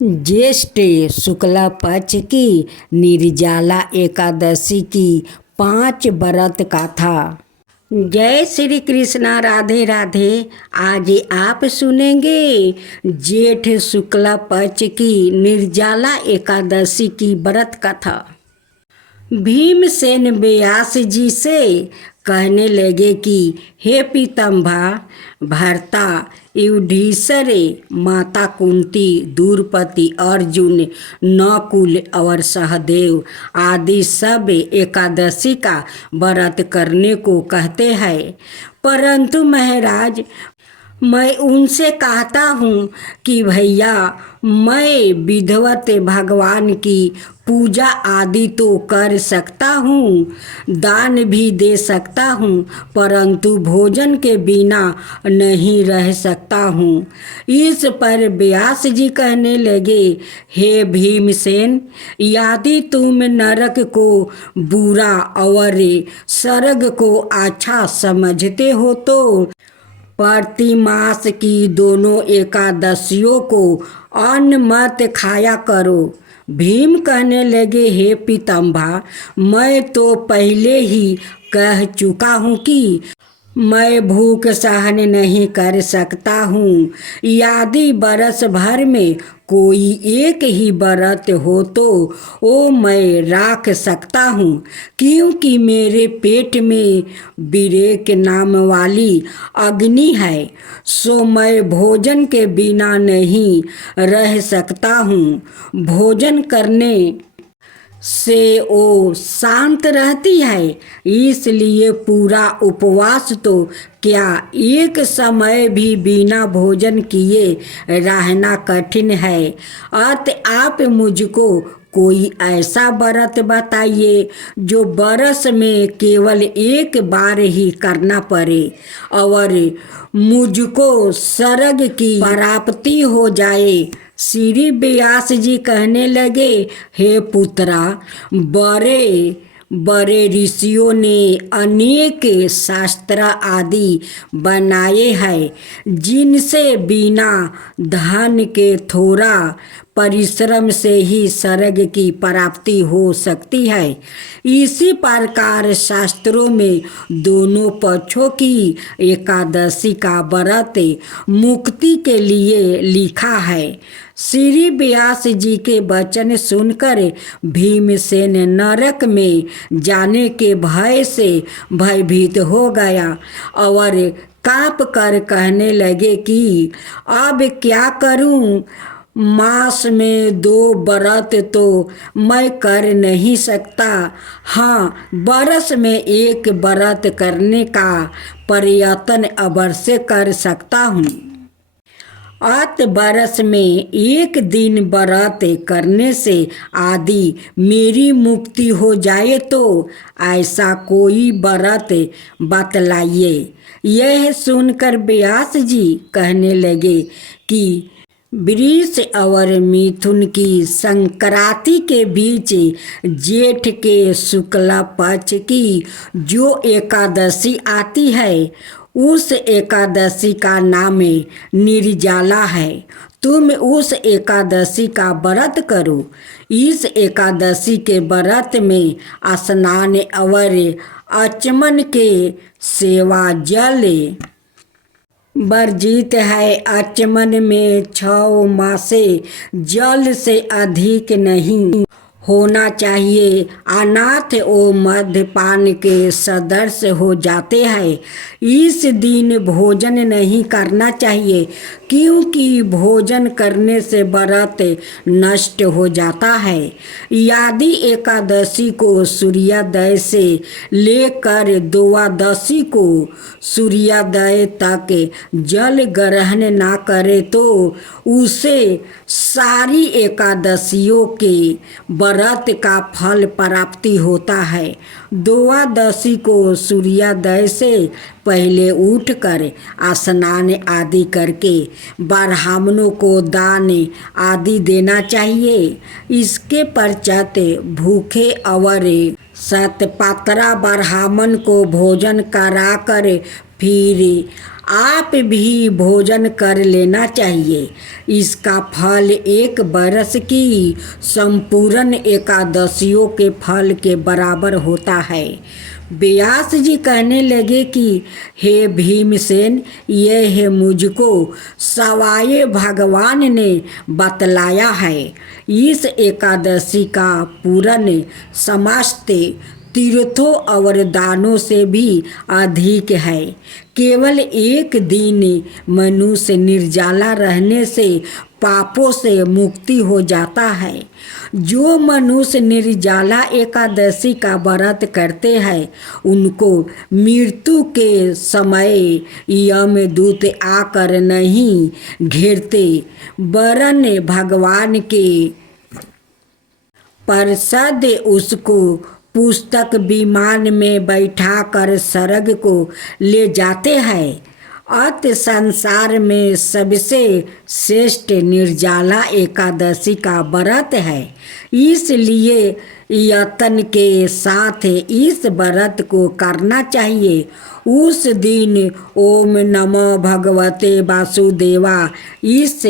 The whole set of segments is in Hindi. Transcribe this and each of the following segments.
ज्येष्ठ शुक्ल पक्ष की निर्जला एकादशी की 5 व्रत कथा। जय श्री कृष्णा, राधे राधे। आज आप सुनेंगे जेठ शुक्ल पक्ष की निर्जला एकादशी की व्रत कथा। भीमसेन व्यास जी से कहने लगे कि हे पीताम्बा, भर्ता युधिष्ठिर, माता कुंती, द्रौपदी, अर्जुन, नकुल और सहदेव आदि सब एकादशी का व्रत करने को कहते हैं, परंतु महाराज मैं उनसे कहता हूँ कि भैया, मैं विधिवत भगवान की पूजा आदि तो कर सकता हूँ, दान भी दे सकता हूँ, परंतु भोजन के बिना नहीं रह सकता हूँ। इस पर व्यास जी कहने लगे, हे भीमसेन, यदि तुम नरक को बुरा और स्वर्ग को अच्छा समझते हो तो प्रति मास की दोनों एकादशियों को अन्न मत खाया करो। भीम कहने लगे, हे पीताम्बा, मैं तो पहले ही कह चुका हूँ कि मैं भूख सहन नहीं कर सकता हूँ। यदि बरस भर में कोई एक ही व्रत हो तो वो मैं रख सकता हूँ, क्योंकि मेरे पेट में विरेक नाम वाली अग्नि है, सो मैं भोजन के बिना नहीं रह सकता हूँ। भोजन करने से वो शांत रहती है, इसलिए पूरा उपवास तो क्या, एक समय भी बिना भोजन किए रहना कठिन है। अत आप मुझको कोई ऐसा व्रत बताइए जो बरस में केवल एक बार ही करना पड़े और मुझको स्वर्ग की प्राप्ति हो जाए। श्री व्यास जी कहने लगे, हे पुत्रा, बड़े बड़े ऋषियों ने अनेक शास्त्र आदि बनाए हैं, जिनसे बिना धन के थोड़ा परिश्रम से ही स्वर्ग की प्राप्ति हो सकती है। इसी प्रकार शास्त्रों में दोनों पक्षों की एकादशी का व्रत मुक्ति के लिए लिखा है। श्री व्यास जी के वचन सुनकर भीमसेन नरक में जाने के भय से भयभीत हो गया और काँप कर कहने लगे कि अब क्या करूं? मास में 2 व्रत तो मैं कर नहीं सकता। हाँ, बरस में एक व्रत करने का प्रयत्न अवश्य कर सकता हूँ। अत बरस में एक दिन व्रत करने से आदि मेरी मुक्ति हो जाए तो ऐसा कोई व्रत बतलाइए। यह सुनकर व्यास जी कहने लगे कि वृष और मिथुन की संक्रांति के बीच जेठ के शुक्ल पक्ष की जो एकादशी आती है, उस एकादशी का नाम निर्जला है। तुम उस एकादशी का व्रत करो। इस एकादशी के व्रत में स्नान और आचमन के सेवा जल वर्जित है। आचमन में 6 मासे जल से अधिक नहीं होना चाहिए। अनाथ ओ मद्यपान के सदस्य हो जाते हैं। इस दिन भोजन नहीं करना चाहिए, क्योंकि भोजन करने से व्रत नष्ट हो जाता है। यदि एकादशी को सूर्योदय से लेकर द्वादशी को सूर्योदय तक जल ग्रहण ना करे तो उसे सारी एकादशियों के व्रत का फल प्राप्ति होता है। द्वादशी को सूर्योदय से पहले उठकर स्नान आदि करके ब्राह्मणों को दान आदि देना चाहिए। इसके पश्चात भूखे और सतपात्रा ब्राह्मण को भोजन कराकर फिर आप भी भोजन कर लेना चाहिए। इसका फल 1 बरस की संपूर्ण एकादशियों के फल के बराबर होता है। व्यास जी कहने लगे कि हे भीमसेन, यह मुझको सवाए भगवान ने बतलाया है। इस एकादशी का पूर्ण समस्त तीर्थों और दानों से भी अधिक है। केवल 1 दिन मनुष्य निर्जला रहने से पापों से मुक्ति हो जाता है। जो मनुष्य निर्जला एकादशी का व्रत करते हैं उनको मृत्यु के समय यमदूत आकर नहीं घेरते, वरन भगवान के पार्षद उसको पुस्तक विमान में बैठाकर स्वर्ग को ले जाते हैं। अत संसार में सबसे श्रेष्ठ निर्जला एकादशी का व्रत है। इसलिए यत्न के साथ इस व्रत को करना चाहिए। उस दिन ओम नमो भगवते वासुदेवा इस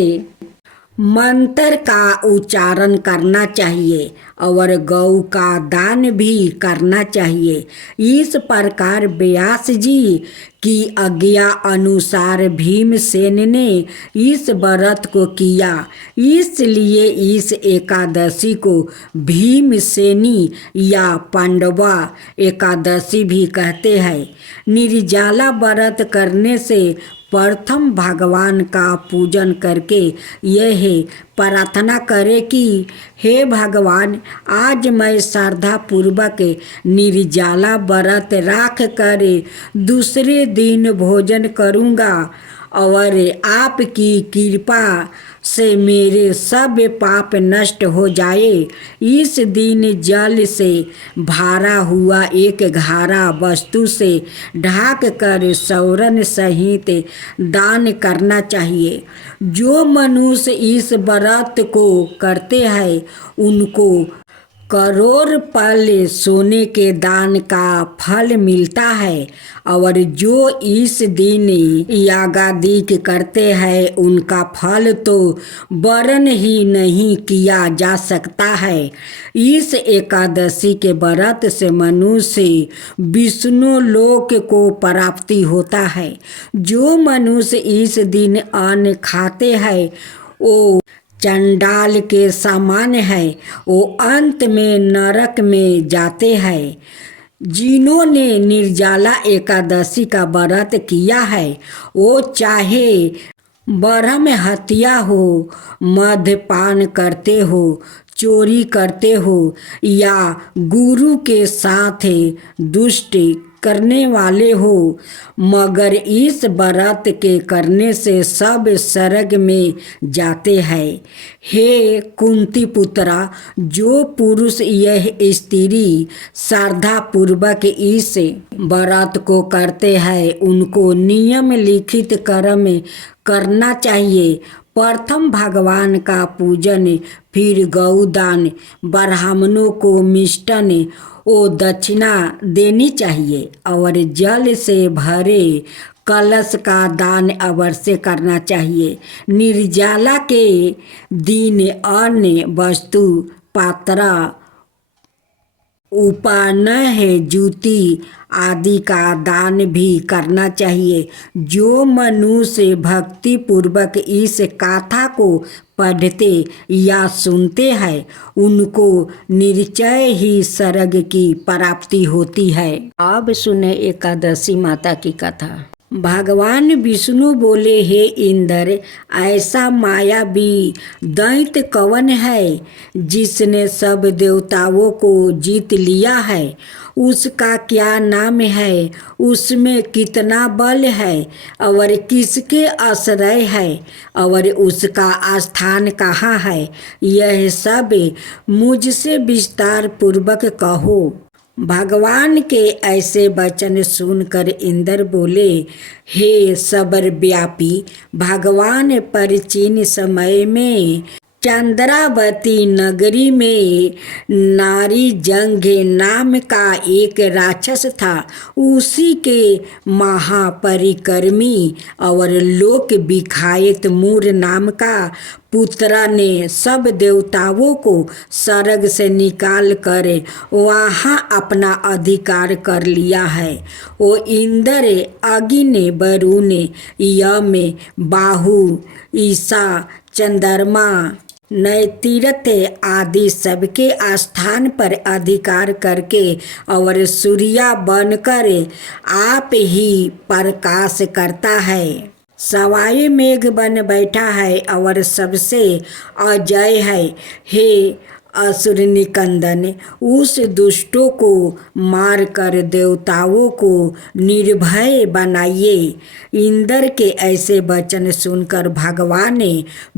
मंत्र का उच्चारण करना चाहिए और गौ का दान भी करना चाहिए। इस प्रकार व्यास जी की आज्ञा अनुसार भीमसेन ने इस व्रत को किया। इसलिए इस एकादशी को भीमसेनी या पांडवा एकादशी भी कहते हैं। निर्जला व्रत करने से प्रथम भगवान का पूजन करके यह प्रार्थना करे कि हे भगवान, आज मैं श्रद्धा पूर्वक निर्जला व्रत रख कर दूसरे दिन भोजन करूँगा और आपकी कृपा से मेरे सब पाप नष्ट हो जाए। इस दिन जल से भरा हुआ एक घड़ा वस्तु से ढाक कर सौरन सहित दान करना चाहिए। जो मनुष्य इस व्रत को करते हैं उनको करोड़ पल सोने के दान का फल मिलता है और जो इस दिन यागादिक करते हैं उनका फल तो वर्ण ही नहीं किया जा सकता है। इस एकादशी के व्रत से मनुष्य विष्णु लोक को प्राप्ति होता है। जो मनुष्य इस दिन अन्न खाते हैं वो चंडाल के समान है, वो अंत में नरक में जाते हैं। जिन्होंने निर्जला एकादशी का व्रत किया है वो चाहे ब्रह्म हत्या हो, मद्यपान करते हो, चोरी करते हो या गुरु के साथ दुष्ट करने वाले हो, मगर इस व्रत के करने से सब स्वर्ग में जाते हैं। हे कुंती पुत्रा, जो पुरुष यह स्त्री श्रद्धा पूर्वक इस व्रत को करते हैं उनको नियम लिखित कर्म करना चाहिए। प्रथम भगवान का पूजन, फिर गौदान, ब्राह्मणों को मिष्टान ओ दक्षिणा देनी चाहिए और जल से भरे कलश का दान अवश्य करना चाहिए। निर्जला के दिन अन्न वस्तु, पात्रा, उपनय, जूती आदि का दान भी करना चाहिए। जो मनुष्य भक्ति पूर्वक इस कथा को पढ़ते या सुनते हैं उनको निश्चय ही स्वर्ग की प्राप्ति होती है। अब सुने एकादशी माता की कथा। भगवान विष्णु बोले, हे इंद्र, ऐसा मायावी दैत्य कौन है जिसने सब देवताओं को जीत लिया है? उसका क्या नाम है? उसमें कितना बल है और किसके आश्रय है और उसका स्थान कहाँ है? यह सब मुझसे विस्तार पूर्वक कहो। भगवान के ऐसे वचन सुनकर इंद्र बोले, हे सर्वव्यापी भगवान, प्राचीन समय में चंद्रावती नगरी में नारी जंघ नाम का एक राक्षस था। उसी के महापरिक्रमी और लोक विखायत मूर नाम का पुत्रा ने सब देवताओं को स्वर्ग से निकाल कर वहाँ अपना अधिकार कर लिया है। वो इंद्र, अग्नि, वरुण, यम, बाहु, ईशा, चंद्रमा, नैतिरत आदि सबके स्थान पर अधिकार करके और सूर्या बनकर आप ही प्रकाश करता है। सवाई मेघ बन बैठा है और सबसे अजय है। हे असुर निकंदन, उस दुष्टों को मारकर देवताओं को निर्भय बनाइए। इंद्र के ऐसे वचन सुनकर भगवान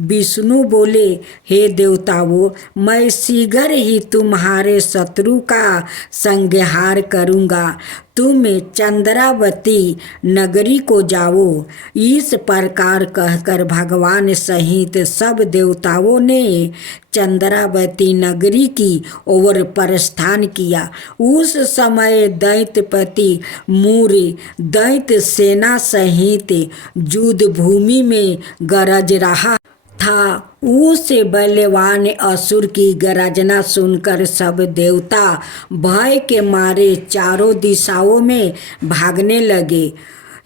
विष्णु बोले, हे देवताओं, मैं शीघ्र ही तुम्हारे शत्रु का संहार करूँगा। तुम चंद्रावती नगरी को जाओ। इस प्रकार कहकर भगवान सहित सब देवताओं ने चंद्रावती नगरी की ओर प्रस्थान किया। उस समय दैत्यपति मूर दैत्य सेना सहित युद्ध भूमि में गरज रहा था। उस बलवान असुर की गर्जना सुनकर सब देवता भय के मारे चारों दिशाओं में भागने लगे।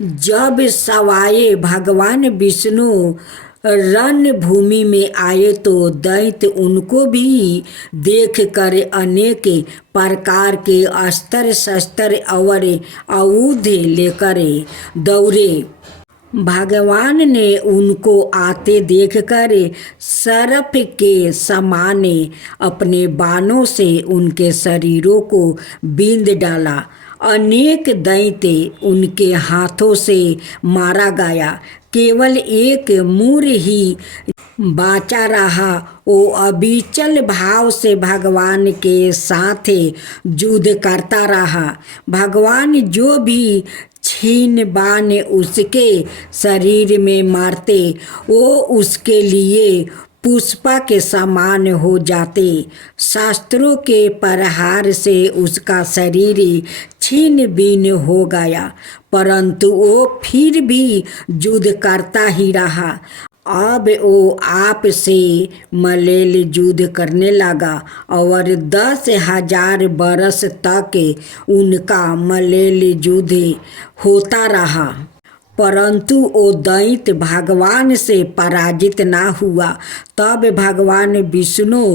जब सवाए भगवान विष्णु रणभूमि में आए तो दैत्य उनको भी देख कर अनेक प्रकार के अस्त्र शस्त्र और आयुध लेकर दौड़े। भगवान ने उनको आते देखकर सर्प के समान अपने बाणों से उनके शरीरों को बींध डाला। अनेक दैत्य उनके हाथों से मारा गया। केवल एक मूर ही बाचा रहा। वो अविचल भाव से भगवान के साथ युद्ध करता रहा। भगवान जो भी छीन बाण उसके शरीर में मारते, वो उसके लिए पुष्पा के समान हो जाते। शास्त्रों के प्रहार से उसका शरीर छीन बीन हो गया, परंतु वो फिर भी युद्ध करता ही रहा। अब वो आप से मलेल युद्ध करने लगा और 10,000 बरस तक उनका मलेल युद्ध होता रहा, परंतु वो दैत्य भगवान से पराजित ना हुआ। तब भगवान विष्णु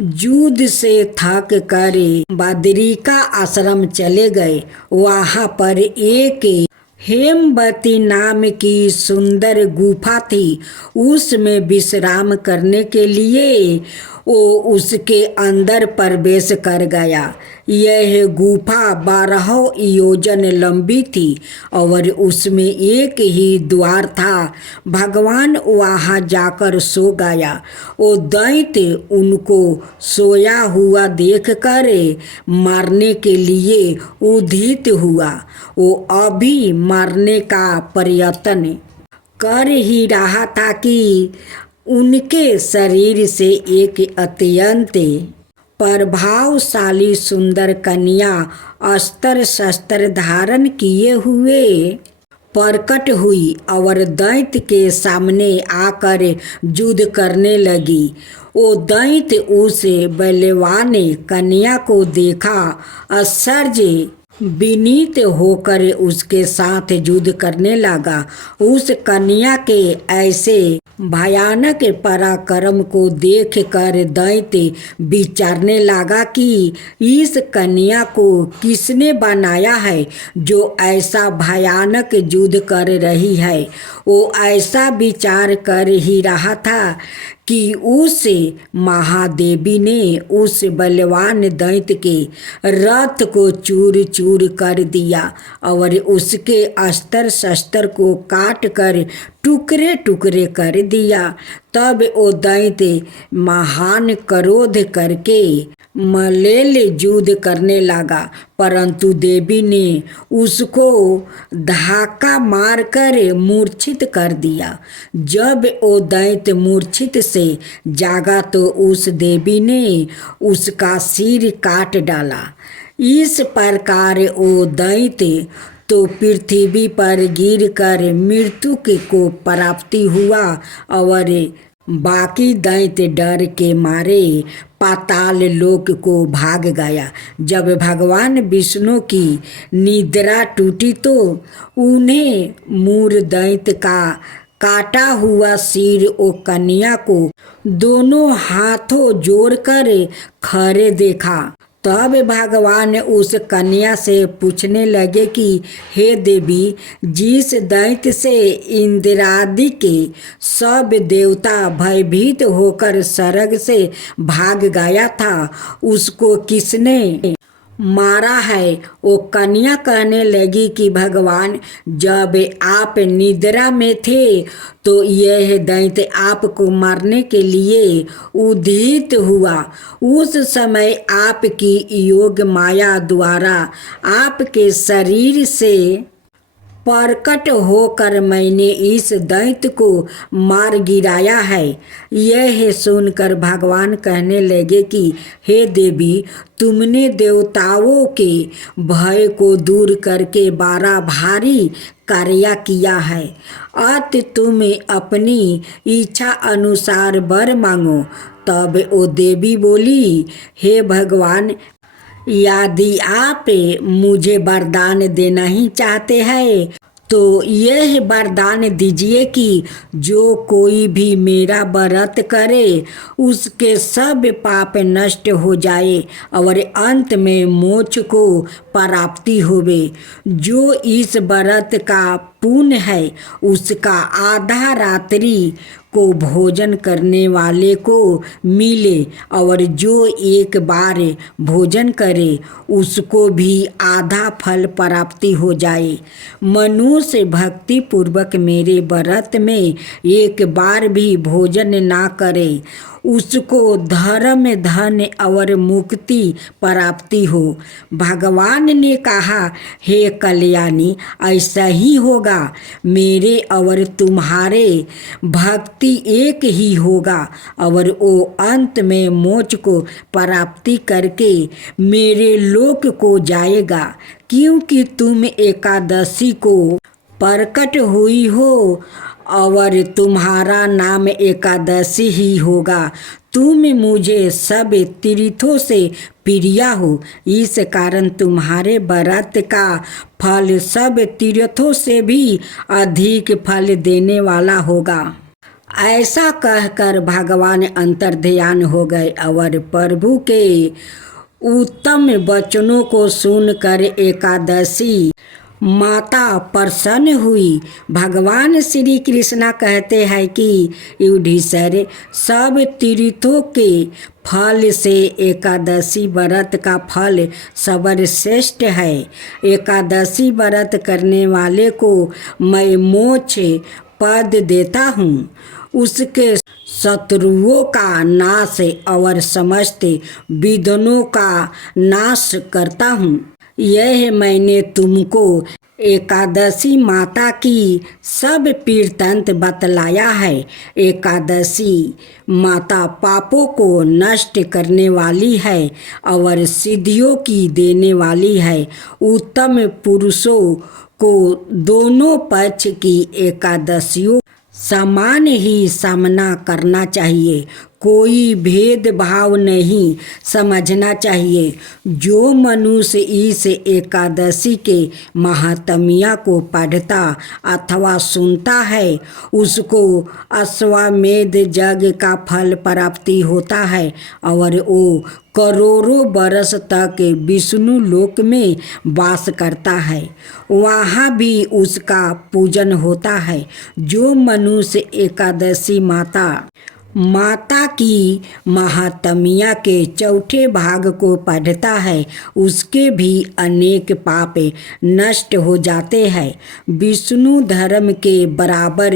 युद्ध से थक कर बदरिका आश्रम चले गए। वहाँ पर एक हेमवती नाम की सुंदर गुफा थी। उसमें विश्राम करने के लिए वो उसके अंदर प्रवेश कर गया। यह गुफा 12 योजन लंबी थी और उसमें एक ही द्वार था। भगवान वहाँ जाकर सो गया। वो दैत्य उनको सोया हुआ देखकर मारने के लिए उद्यत हुआ। वो अभी मारने का प्रयत्न कर ही रहा था कि उनके शरीर से एक अत्यंत प्रभावशाली सुंदर कन्या अस्त्र शस्त्र धारण किए हुए प्रकट हुई और दैत्य के सामने आकर युद्ध करने लगी। वो दैत्य उस बलवान कन्या को देखा, आश्चर्य विनीत होकर उसके साथ युद्ध करने लगा। उस कन्या के ऐसे भयानक पराक्रम को देखकर दैत्य विचारने लगा कि इस कन्या को किसने बनाया है जो ऐसा भयानक युद्ध कर रही है। वो ऐसा विचार कर ही रहा था कि उस महादेवी ने उस बलवान दैत्य के रथ को चूर चूर कर दिया और उसके अस्त्र शस्त्र को काट कर टुकड़े टुकड़े कर दिया। तब वो दैत्य महान क्रोध करके मल्लेल युद्ध करने लगा, परंतु देवी ने उसको धक्का मारकर मूर्छित कर दिया। जब वो दैत्य मूर्छित से जागा तो उस देवी ने उसका सिर काट डाला। इस प्रकार वो दैत्य तो पृथ्वी पर गिरकर मृत्यु को प्राप्ति हुआ और बाकी दैत्य डर के मारे पाताल लोक को भाग गया। जब भगवान विष्णु की निद्रा टूटी तो उन्हें मूर दैत्य का काटा हुआ सिर ओ कन्या को दोनों हाथों जोड़कर खड़े देखा। तब भगवान उस कन्या से पूछने लगे कि हे देवी, जिस दैत्य से इंद्रादि के सब देवता भयभीत होकर स्वर्ग से भाग गया था, उसको किसने मारा है? वो कन्या कहने लगी कि भगवान, जब आप निद्रा में थे तो यह दैत्य आपको मारने के लिए उदित हुआ। उस समय आपकी योग माया द्वारा आपके शरीर से प्रकट होकर मैंने इस दैत्य को मार गिराया है। यह सुनकर भगवान कहने लगे कि हे देवी, तुमने देवताओं के भय को दूर करके बड़ा भारी कार्य किया है। अत तुम अपनी इच्छा अनुसार वर मांगो। तब वो देवी बोली, हे भगवान, यदि आप मुझे वरदान देना ही चाहते हैं तो यह वरदान दीजिए कि जो कोई भी मेरा व्रत करे उसके सब पाप नष्ट हो जाए और अंत में मोक्ष को प्राप्ति होवे। जो इस व्रत का पुण्य है उसका आधा रात्रि को भोजन करने वाले को मिले और जो एक बार भोजन करे उसको भी आधा फल प्राप्ति हो जाए। मनुष्य भक्ति पूर्वक मेरे व्रत में एक बार भी भोजन ना करे, उसको धर्म धन और मुक्ति प्राप्ति हो। भगवान ने कहा, हे कल्याणी, ऐसा ही होगा। मेरे और तुम्हारे भक्ति एक ही होगा और वो अंत में मोक्ष को प्राप्ति करके मेरे लोक को जाएगा, क्योंकि तुम एकादशी को प्रकट हुई हो और तुम्हारा नाम एकादशी ही होगा। तुम मुझे सब तीर्थों से प्रिया हो, इस कारण तुम्हारे व्रत का फल सब तीर्थों से भी अधिक फल देने वाला होगा। ऐसा कहकर भगवान अंतर्ध्यान हो गए और प्रभु के उत्तम वचनों को सुनकर एकादशी माता प्रसन्न हुई। भगवान श्री कृष्णा कहते हैं कि युधिष्ठिर, सब तीर्थों के फल से एकादशी व्रत का फल सर्वश्रेष्ठ है। एकादशी व्रत करने वाले को मैं मोक्ष पद देता हूँ, उसके शत्रुओं का नाश और समस्त विघ्नों का नाश करता हूँ। यह मैंने तुमको एकादशी माता की सब वृत्तांत बतलाया है। एकादशी माता पापों को नष्ट करने वाली है और सिद्धियों की देने वाली है। उत्तम पुरुषों को दोनों पक्ष की एकादशियों समान ही सामना करना चाहिए, कोई भेदभाव नहीं समझना चाहिए। जो मनुष्य इस एकादशी के महात्म्य को पढ़ता अथवा सुनता है उसको अश्वमेध यज्ञ का फल प्राप्ति होता है और वो करोड़ों बरस तक विष्णु लोक में वास करता है, वहाँ भी उसका पूजन होता है। जो मनुष्य एकादशी माता माता की महात्म्य के चौथे भाग को पढ़ता है उसके भी अनेक पाप नष्ट हो जाते हैं। विष्णु धर्म के बराबर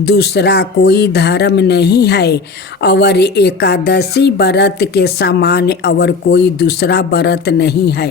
दूसरा कोई धर्म नहीं है और एकादशी व्रत के समान और कोई दूसरा व्रत नहीं है।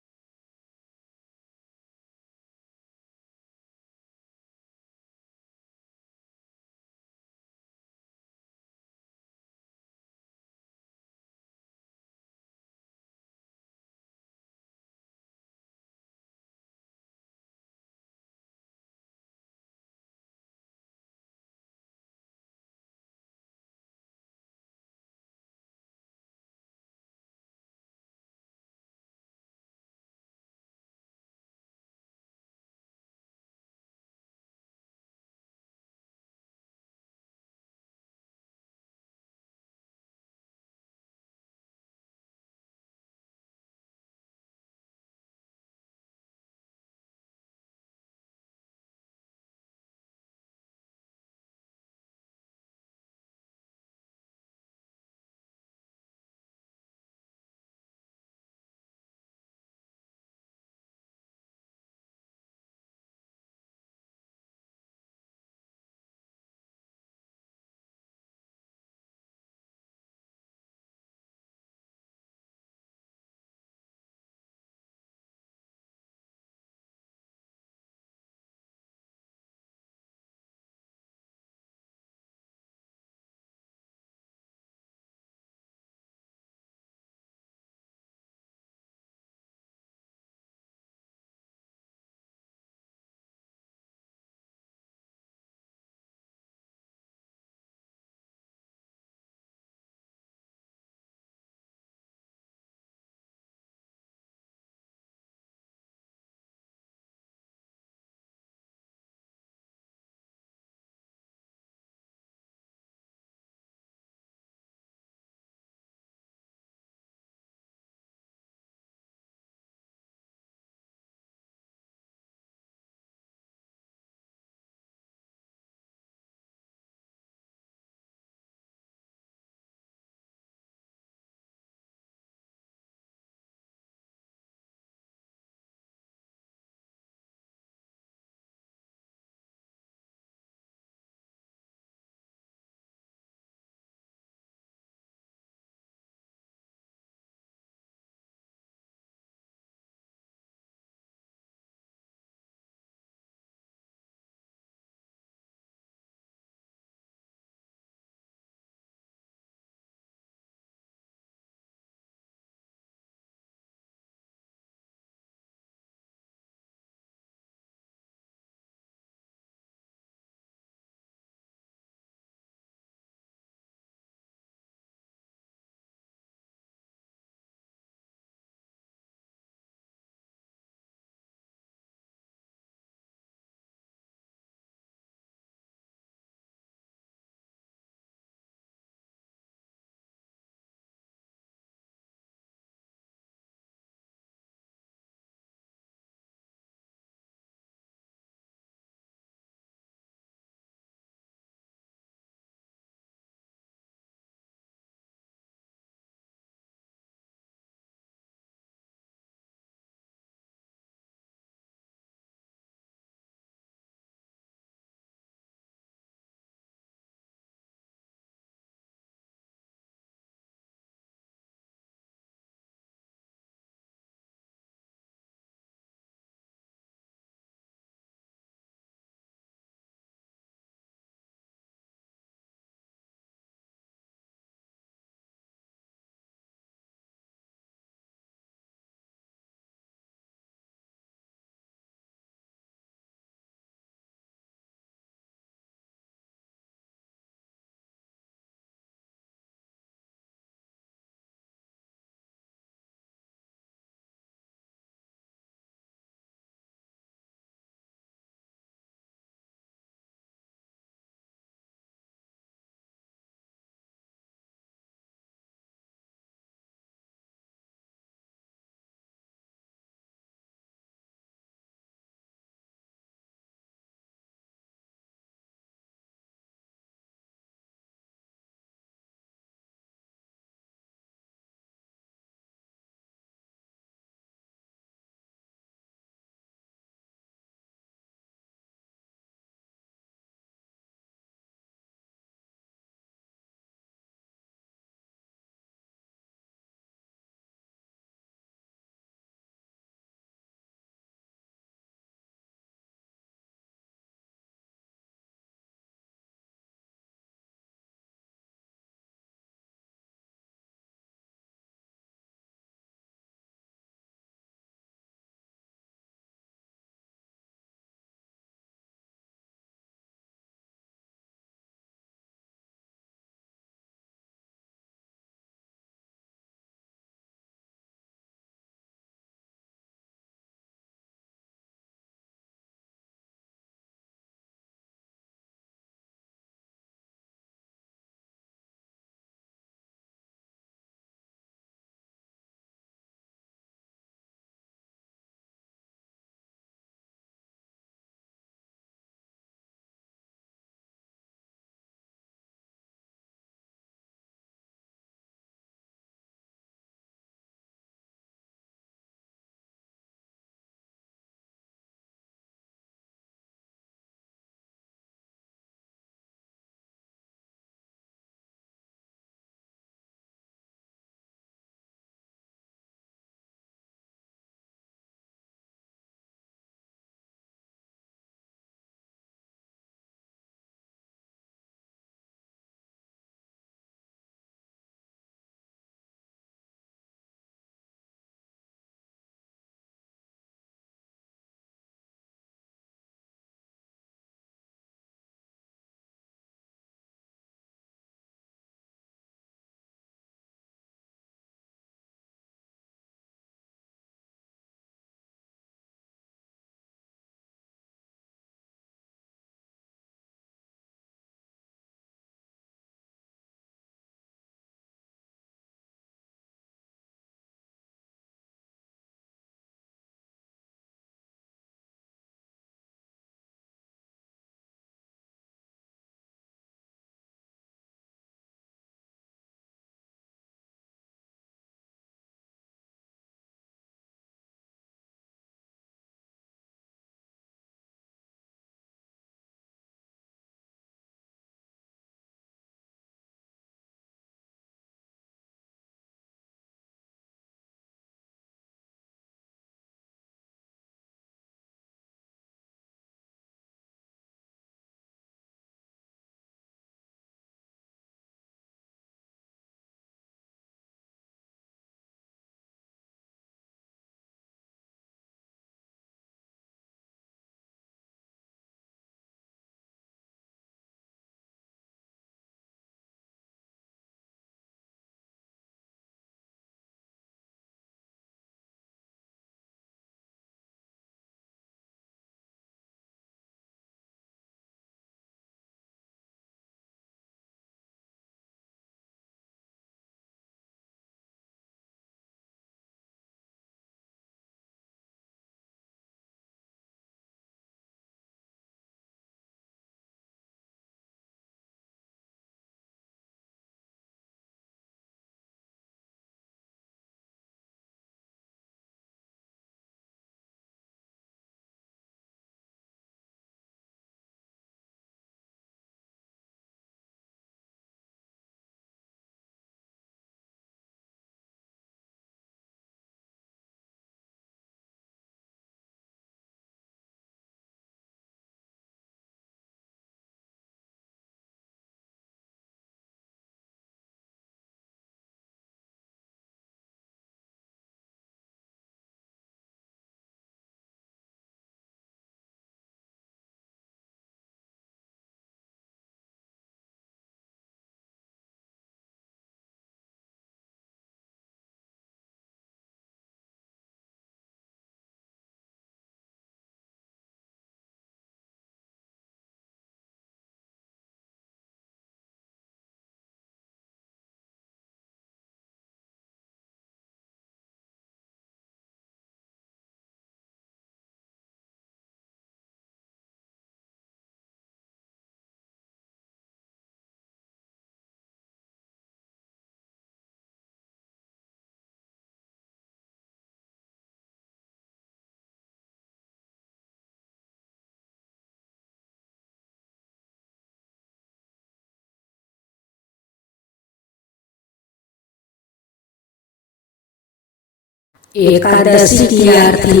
एकादशी की आरती।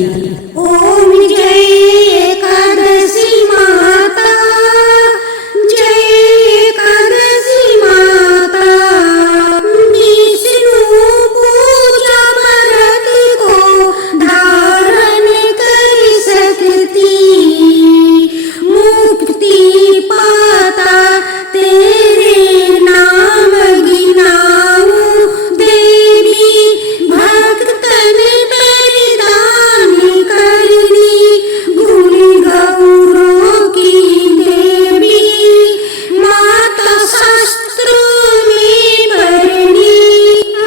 ओम जय एकादशी माता, जय एकादशी माता। विष्णु पूजा व्रत को धारण कर सकती, मुक्ति पाता तेरे नाम गिनाऊं देवी। भक्तन परिधान करनी, गुण गौरों की देवी। माता शास्त्रों में पढ़नी,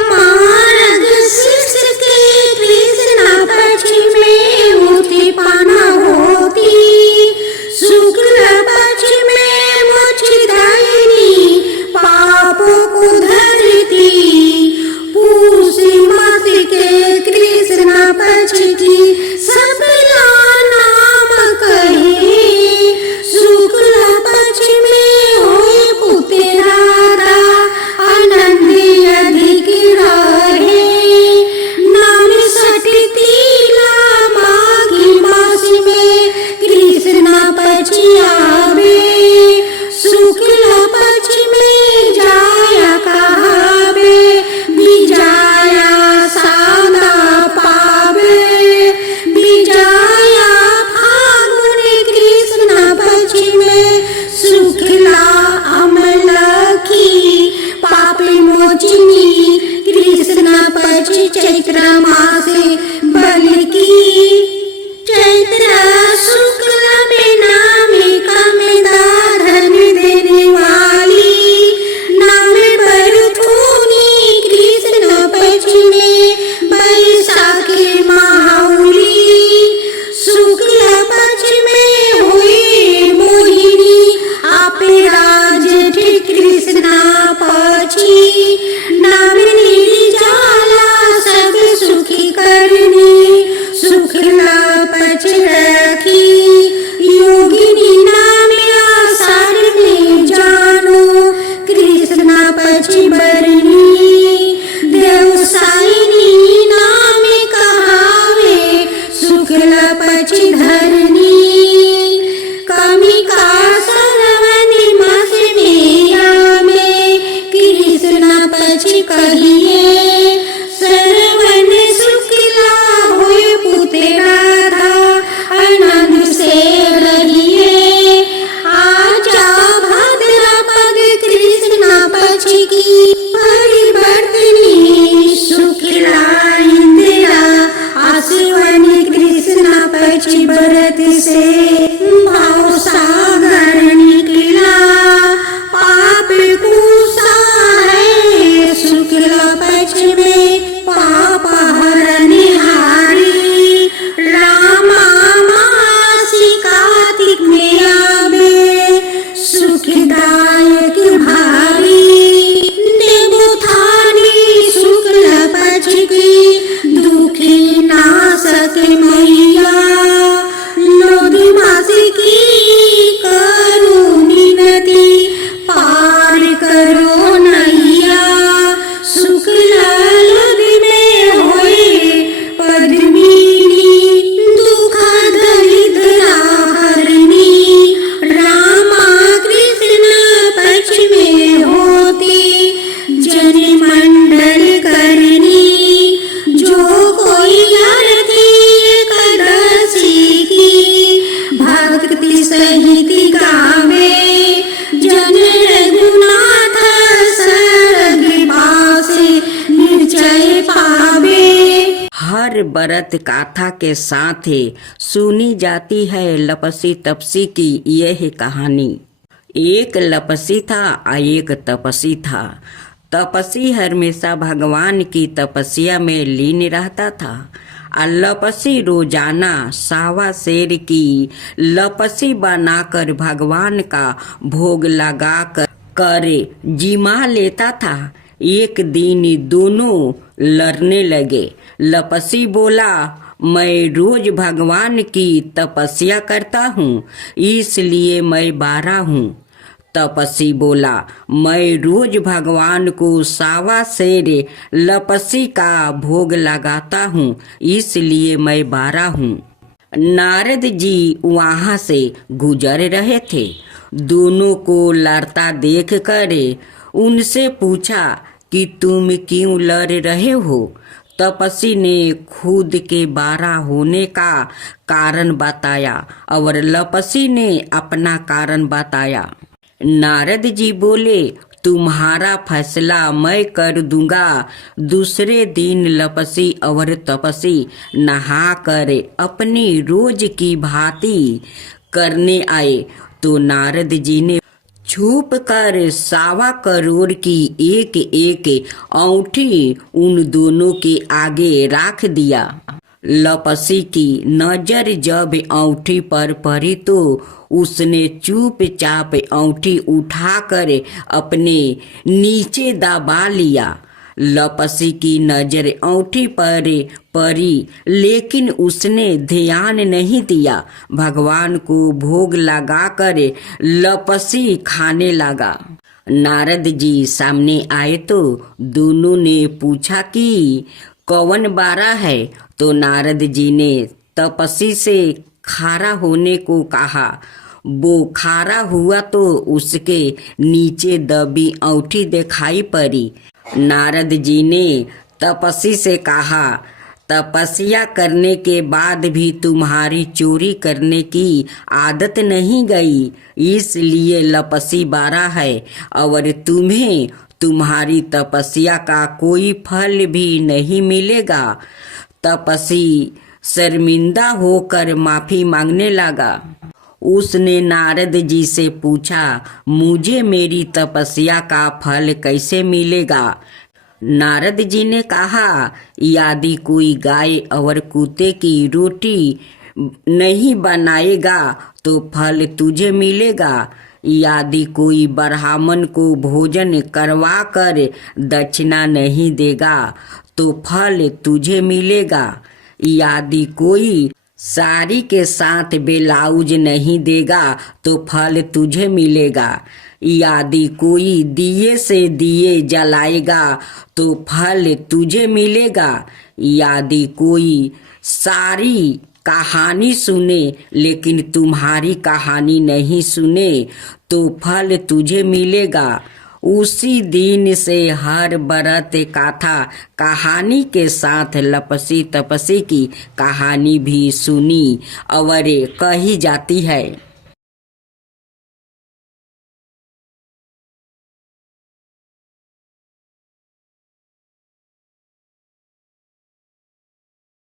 मार्ग शीर्ष के कृष्ण पक्ष में उत्पन्न होती। शुक्ल पक्ष में मोक्षदायिनी, पापों को धरती। पूष मास के कृष्ण पक्ष की सबला नाम कहे। शुक्ल पक्ष में होए पुत्र राधा, आनंद अधिक रहे। नाम सटतीला माघी मास में कृष्ण पक्ष आवे। शुक्ल पक्ष में जाया कहावे, विजाया सादा पावे। विजाया फागुन कृष्ण पक्ष में, शुक्ला अमलखी पाप मोचिनी। कृष्ण पक्ष चैत्र मासे बलकी। चैत्र शुक्ल में नामिका में दाधन देने वाली। नाम बरथुनी कृष्ण पक्ष में, बैसाखी माहुली। शुक्ल पक्ष में हुई मोहिनी, आपे राजेठ कृष्ण पक्षी। नाम निर्जला सब सुखी करनी, शुक्ल पक्ष रखी। योगिनी नाम आषाढ़ में जानो, कृष्ण पक्ष बरनी। देवसायिनी नाम कहावे, शुक्ल पक्ष धरनी। कमी का श्रवण मास में आवे, कृष्ण पक्ष कहिए। श्रवण शुक्ला होए पुत्र राधा, आनंद से रहिए। आजा भाद्रपद कृष्ण पक्ष की परिवर्तनी, शुक्ला इंदिरा आश्विन कृष्ण पक्ष व्रत से भाव सागर निकला। पाप कुसा है शुक्ल पक्ष में, पाप हरने हारी। रामा मासी कार्तिक में आवे, सुखदायक भारी। देवोत्थानी शुक्ल पक्ष की, दुखी नाशक मैया। लोध मास की करो मिनती, पार करो नैया। शुक्ल लोध में होए पद्मिनी, दुख दरिद्र हरनी। रामा कृष्ण पक्ष में होती, जन मंडल करनी। जो कोई आरती एकादशी की, भक्ति सहित गावे। जन रघुनाथ सरग पासे, निश्चय पावे। हर व्रत गाथा के साथ ही सुनी जाती है लपसी तपसी की यह कहानी। एक लपसी था और एक तपसी था। तपसी हमेशा भगवान की तपस्या में लीन रहता था। लपसी रोजाना सावा शेर की लपसी बनाकर भगवान का भोग लगा कर जिमा लेता था। एक दिन दोनों लड़ने लगे। लपसी बोला, मैं रोज भगवान की तपस्या करता हूँ, इसलिए मैं बारा हूँ। तपसी बोला, मैं रोज भगवान को 1.25 सेर लपसी का भोग लगाता हूँ, इसलिए मैं 12 हूँ। नारद जी वहाँ से गुजर रहे थे। दोनों को लड़ता देख कर उनसे पूछा कि तुम क्यों लड़ रहे हो। तपस्वी ने खुद के 12 होने का कारण बताया और लपसी ने अपना कारण बताया। नारद जी बोले, तुम्हारा फैसला मैं कर दूंगा। दूसरे दिन लपसी और तपसी नहा कर अपनी रोज की भांति करने आए तो नारद जी ने छुप कर 1.25 करोड़ की एक एक औंठी उन दोनों के आगे रख दिया। लपसी की नजर जब औंठी पर पड़ी तो उसने चुपचाप औंठी उठाकर अपने नीचे दबा लिया। लपसी की नजर औंठी पर पड़ी लेकिन उसने ध्यान नहीं दिया। भगवान को भोग लगाकर लपसी खाने लगा। नारद जी सामने आए तो दोनों ने पूछा कि कौन 12 है। तो नारद जी ने तपसी से खारा होने को कहा। वो खारा हुआ तो उसके नीचे दबी औंठी दिखाई पड़ी। नारद जी ने तपसी से कहा, तपस्या करने के बाद भी तुम्हारी चोरी करने की आदत नहीं गई, इसलिए लपसी 12 है और तुम्हें तुम्हारी तपस्या का कोई फल भी नहीं मिलेगा। तपसी शर्मिंदा होकर माफी मांगने लगा। उसने नारद जी से पूछा, मुझे मेरी तपस्या का फल कैसे मिलेगा। नारद जी ने कहा, यदि कोई गाय और कुत्ते की रोटी नहीं बनाएगा तो फल तुझे मिलेगा। यदि कोई ब्राह्मण को भोजन करवा कर दक्षिणा नहीं देगा तो फल तुझे मिलेगा। यदि कोई साड़ी के साथ ब्लाउज नहीं देगा तो फल तुझे मिलेगा। यदि कोई दिए से दिए जलाएगा तो फल तुझे मिलेगा। यदि कोई सारी कहानी सुने लेकिन तुम्हारी कहानी नहीं सुने तो फल तुझे मिलेगा। उसी दिन से हर व्रत कथा कहानी के साथ लपसी तपसी की कहानी भी सुनी और कही जाती है।